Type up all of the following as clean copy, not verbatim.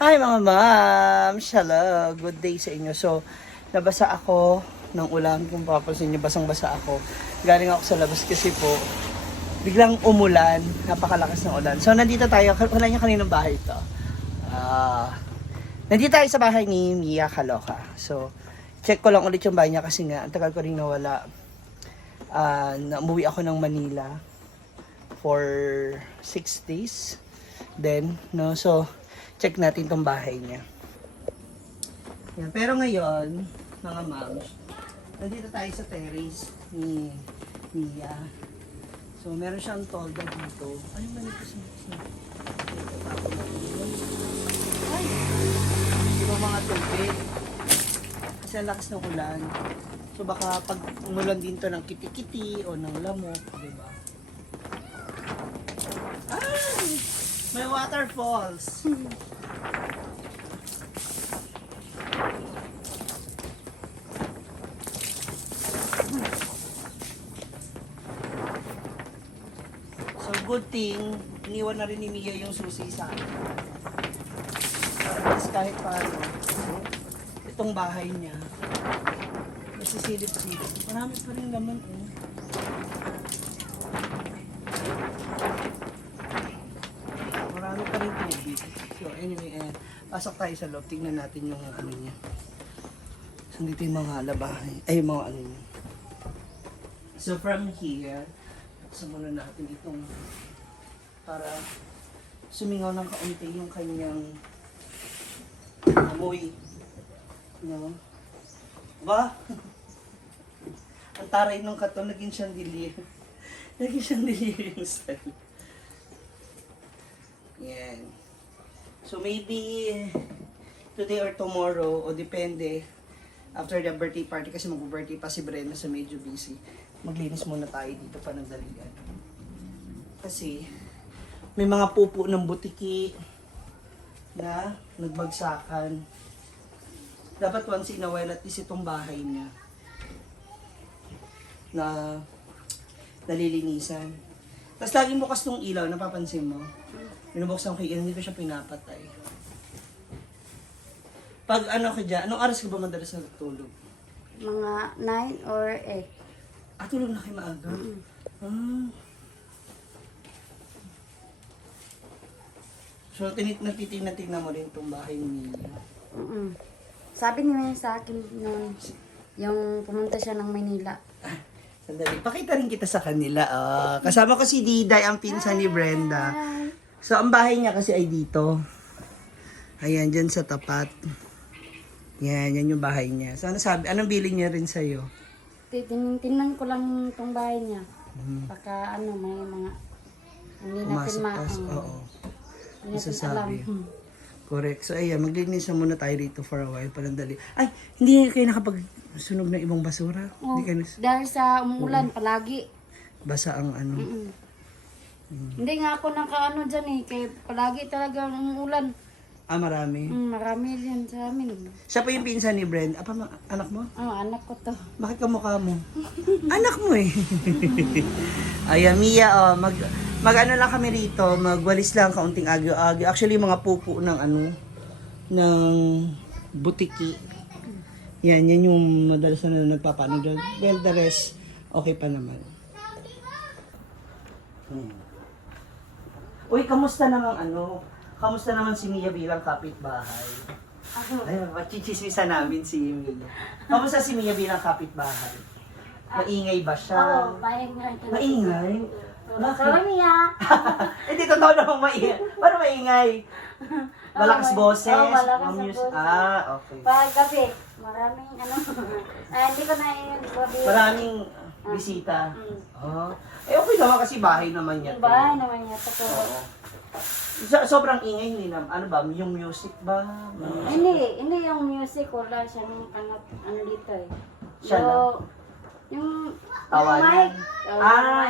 Hi mga ma'am! Hello! Good day sa inyo. So, nabasa ako ng ulan. Kung papapansin nyo, basang-basa ako. Galing ako sa labas kasi po, biglang umulan. Napakalakas ng ulan. So, nandito tayo. Wala niyo kaninong bahay ito. Nandito tayo sa bahay ni Mia Kaloka. So, check ko lang ulit yung bahay niya kasi nga, ang tagal ko rin nawala. Umuwi ako ng Manila for 6 days. Then, no, so, check natin tong bahay niya. Yan. Pero ngayon, mga moms, nandito tayo sa terrace ni Mia. So, meron siyang tolda dito. Ay, manipis mo. Ay! Diba mga tubig? Kasi ang lakas ng ulan. So, baka pag umulan din to ng kiti-kiti o ng lamok, diba? Ay! May waterfalls! So, good thing, iniwan na rin ni Mia yung susi sa akin. Para at least kahit paano, itong bahay niya, nasisilip-silip. Marami pa rin naman, oh. Marami pa rin tubig. So, anyway, pasok tayo sa loob. Tingnan natin yung ano niya. So, dito yung mga labahay. Ay, yung mga ano niya. So, from here, muna natin itong para sumingaw ng kaunti yung kanyang amoy. No? Ba? Ang taray nung kato, naging chandelier. Naging chandelier yung style. Yan. So maybe today or tomorrow, o depende, after the birthday party, kasi mag-birthday pa si Brenda sa medyo busy, maglinis muna tayo dito pa ng daligan. Kasi may mga pupo ng butiki na nagbagsakan. Dapat once in a while at least itong bahay niya na nalilinisan. Tapos laging bukas tong ilaw, napapansin mo? Binubuksan ko yung hindi ko siya pinapatay. Pag ano ka dyan, anong oras ka ba madalas natutulog? Mga 9 or 8. Tulog na kayo maaga? So, natitingnan mo rin itong bahay ni Mia. Sabi niya sa akin noon, yung pumunta siya ng Maynila. Sandali, pakita rin kita sa kanila. Kasama ko si Diday, ang pinsan ni Brenda. So, ang bahay niya kasi ay dito. Ayan, dyan sa tapat. Yan yung bahay niya. So, anong bilin niya rin sa'yo? Tingnan ko lang itong bahay niya. Baka may mga hindi natin Oo. hindi natin alam. Correct. So, ayan, maglinis na muna tayo dito for a while. Panandali. Ay, hindi kayo nakapagsunog ng ibang basura? Hindi kayo Dahil sa umulan, palagi. basa ang ano. Hindi nga ako nakaano dyan kaya palagi talaga umulan. Marami. Marami yan sa amin. Siya pa yung pinsan ni Brenda. Anak mo? Anak ko to. Bakit kamukha mo? Anak mo eh. Ayan, Mia, mag-ano lang kami rito, magwalis lang kaunting agyo-agyo. Actually, mga pupo ng ng butiki. Yan yung madalas na nagpapano dyan. Well, the rest, okay pa naman. Uy, kamusta naman si Mia bilang kapitbahay? Ay, machichismisan namin si Mia. Kamusta si Mia bilang kapitbahay? Maingay ba siya? Oo, maingay. Maingay? Bakit? Sorry, Mia. Hindi, totoo namang maingay. Paano maingay? Malakas boses? malakas ang Music? boses. Okay. Pag gabi, maraming hindi ko na yun. Maraming bisita. Okay naman kasi bahay naman niya. Yung bahay naman niya. Oo. Sobrang ingay, hindi na, yung music ba? Hindi yung music, wala siyang dito Siya lang? Yung Tawanan? mic.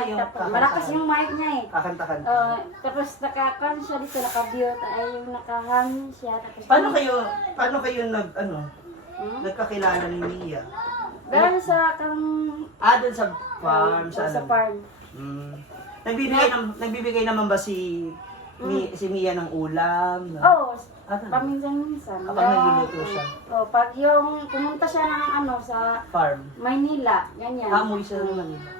Yung kakanta. Malakas yung mic niya Kakanta-kanta. Tapos nakakan siya dito, naka-mute, yung nakahangin siya. Tapos Paano kayo nagkakilala ni Mia? dahil sa Doon sa farm, sa farm. Nagbibigay naman ba si Mia ng ulam? Oo. Paminsan-minsan. Kapag nagluluto siya. Pag yung pumunta siya ng ano sa Farm. Maynila, ganyan. Amoy siya ng Manila.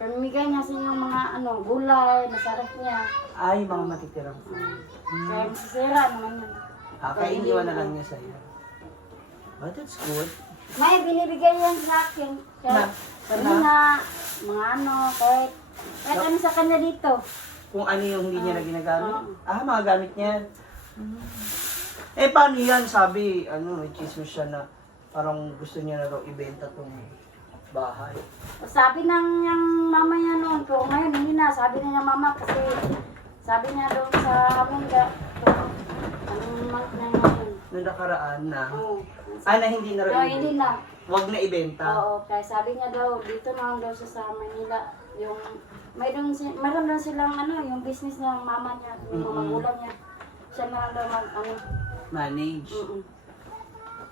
Pamimigay niya sa yung mga ano, gulay, masarap niya. Ay, mga matitirang. Kaya masisira naman yun. Kaya iniwan na lang niya sa'yo. But that's good. May binibigay yan sa akin. Kaya, mga ano, kahit ano sa kanya dito. Kung ano yung hindi niya na ginagamit. Oo. Mga gamit niya. Eh, paano yan? Sabi, chismis siya na parang gusto niya na raw ibenta tong bahay. Sabi ng mama niya noon, pero ngayon hindi na. Sabi niya mama kasi sabi niya doon sa amin, anong month na ngayon. Noong nakaraan na, Oo. na hindi na raw No, hindi na. Huwag na ibenta. Oo, kaya sabi niya daw, dito na lang daw siya sa Manila. Yung, mayroon daw silang yung business ng mama niya, yung mga magulang niya. Siya na lang daw Manage.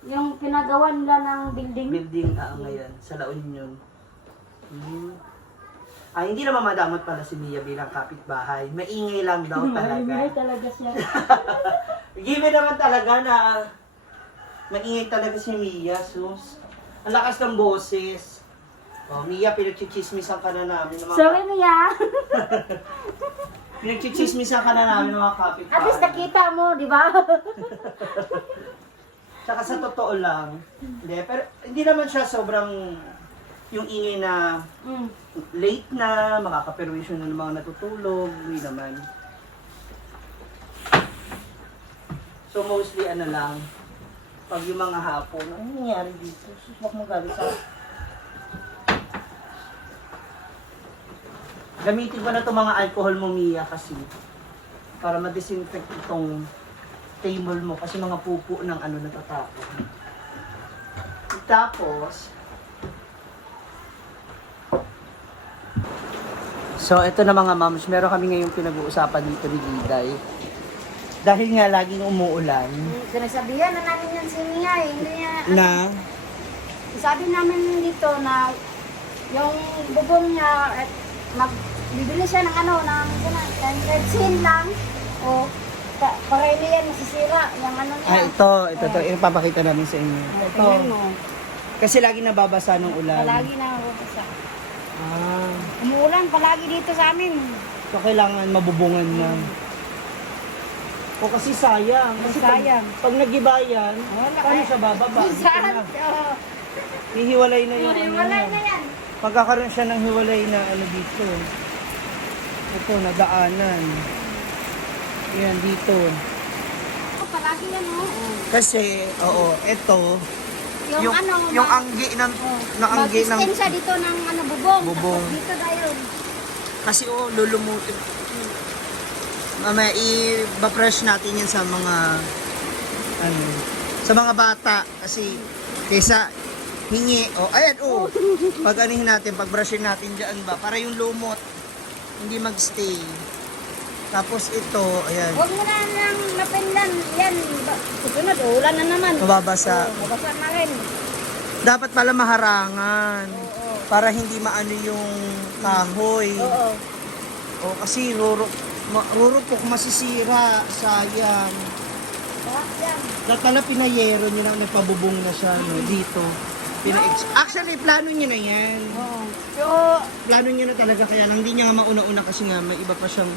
Yung pinagawa nila ng building. Building ngayon, sa La Union. Hindi naman madamot pala si Mia bilang kapitbahay. Maingay lang daw talaga. Maingay talaga siya. Given naman talaga na maingay talaga si Mia, sus. Ang lakas ng boses. Mia, pinagchichismisan ka na namin. Sorry Mia. Pinagchichismisan ka na namin ng mga kapitbahay. At least nakita mo, di ba? Tsaka sa totoo lang, pero hindi naman siya sobrang yung ingay na late na, makakaperwisyon na ng mga natutulog, hindi naman. So mostly lang, pag yung mga hapon, ano nangyari dito? Suswak mo galit sa... Gamitin ko na itong mga alcohol mo, Mia, kasi para ma-disinfect itong table mo kasi mga pupo ng natatapon. Tapos, so ito na mga moms, meron kami ngayong pinag-uusapan dito ni Diday. Dahil nga laging umuulan. Sinasabihan na namin yan si Mia eh. Hindi niya, Na? sabi namin dito na yung bubong niya at magbibili siya ng ng red sin lang o para hindi yan masisira yung niya. Ito, ipapakita namin sa inyo. Ito. Tingnan mo. Kasi lagi nababasa ng ulan. Palagi na mababasa. Ah, Umuulan palagi dito sa amin. so kailangan mabubungan na. O kasi sayang. Kasi Sayang. Pag nagiba yan, paano siya bababa? Saan? Hihiwalay na yung Wala na yan. Magkakaroon siya ng hiwalay na dito. Ito, nadaanan. Yan, dito. Palagi yan Kasi, ito, Yung yung anggi ng, anggi ng, mag-extend siya dito ng bubong. Bubong. Tapos dito dahil. kasi lulumutin. Mamaya, i-brush natin yan sa mga, sa mga bata. Kasi, kaysa, hingi, ayan, pag anihin natin, pag brushin natin dyan ba, para yung lumot, hindi magstay. Tapos ito, ayan, Huwag mo na nang napindan. Yan. Susunod, ulan na naman. mababasa. Mabasa na rin. Dapat pala maharangan, Oo. para hindi maano yung kahoy. Oo. Kasi rurupok, masisira, sayang. Sarap yan. Datala pinayero nyo na, nagpabubong na siya dito. Actually, plano nyo na yan. Oo. So, Plano nyo na talaga, kaya lang hindi niya nga mauna-una kasi nga may iba pa siyang,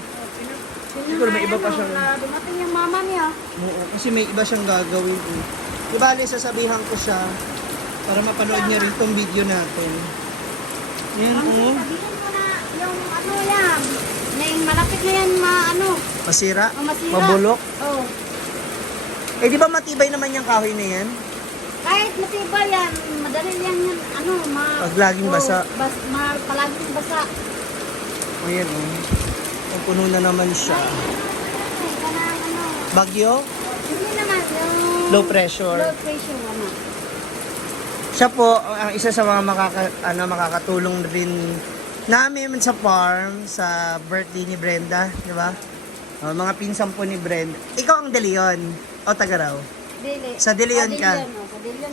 siguro may iba pa siyang- dumating yung mama niya. kasi may iba siyang gagawin. Di bale, sasabihan ko siya para mapanood niya rin tong video natin. Yan, Sabihin mo na yung yan. Yung malapit na yan Masira? masira. Mabulok? Oo. Di ba matibay naman yung kahoy na yan? Kahit matibay yan, madali yan yan, Pag laging basa. palaging basa. Ayan, puno na naman siya. Bagyo? Hindi naman, yung Low pressure. low pressure, Siya po, ang isa sa mga makakatulong rin namin sa farm, sa birthday ni Brenda, di ba? Mga pinsan po ni Brenda. Ikaw ang De Leon, o taga raw? Dili. Sa De Leon ka? Sa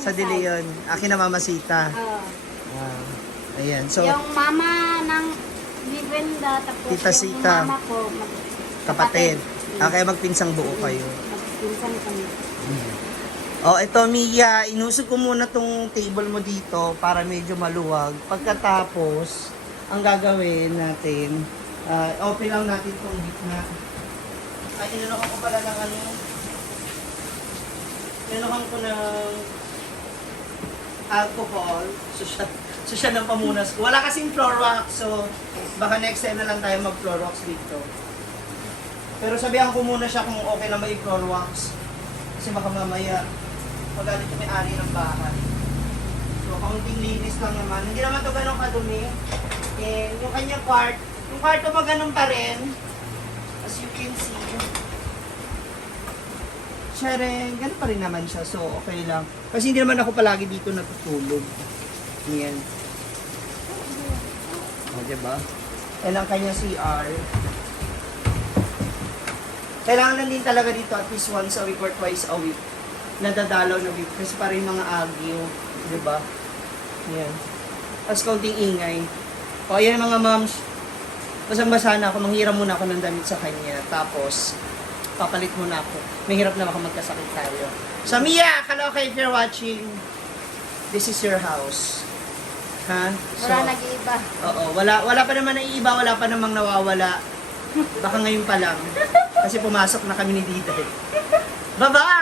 Sa De Leon. Akin na Mamasita. Ayan, so, yung mama ng ni Brenda, tapos Tita yung Sita. mama ko, kapatid. Kaya magpinsang buo kayo. Pinsan kami. Oh, ito Mia, inusog ko muna tong table mo dito para medyo maluwag. Pagkatapos, ang gagawin natin, open lang natin tong gitna. Ay, inunukan ko pala ng ano. Inunukan ko ng alcohol. So siya ng pamunas ko. Wala kasing floor wax, so baka next time na lang tayo mag-floor wax dito. Pero sabihan ko muna siya kung okay lang ba i-floor wax. Kasi baka mamaya, pagalit yung may-ari ng bahay. So, kaunting linis lang naman. Hindi naman ito ganun kadumi. And yung kanyang yung kwarto mo ganun pa rin. As you can see. Siya rin, ganun pa rin naman siya. So, okay lang. Kasi hindi naman ako palagi dito natutulog. Yan. O, diba? Yan ang kanya CR. Kailangan lang din talaga dito at least once a week or twice a week. Nadadalaw na week. Kasi para yung mga agyo. Diba? Yan. Tapos kaunting ingay. O, ayan mga moms. Basang-basa na ako. Manghiram muna ako ng damit sa kanya. Tapos, papalit muna ako. Mahirap na baka magkasakit tayo. So, Mia, Kaloka, if you're watching, this is your house. Ha? So, Wala nag-iiba. oo. Wala pa naman naiiba. Wala pa namang nawawala. Baka ngayon pa lang. Kasi pumasok na kami ni Dita. Bye-bye!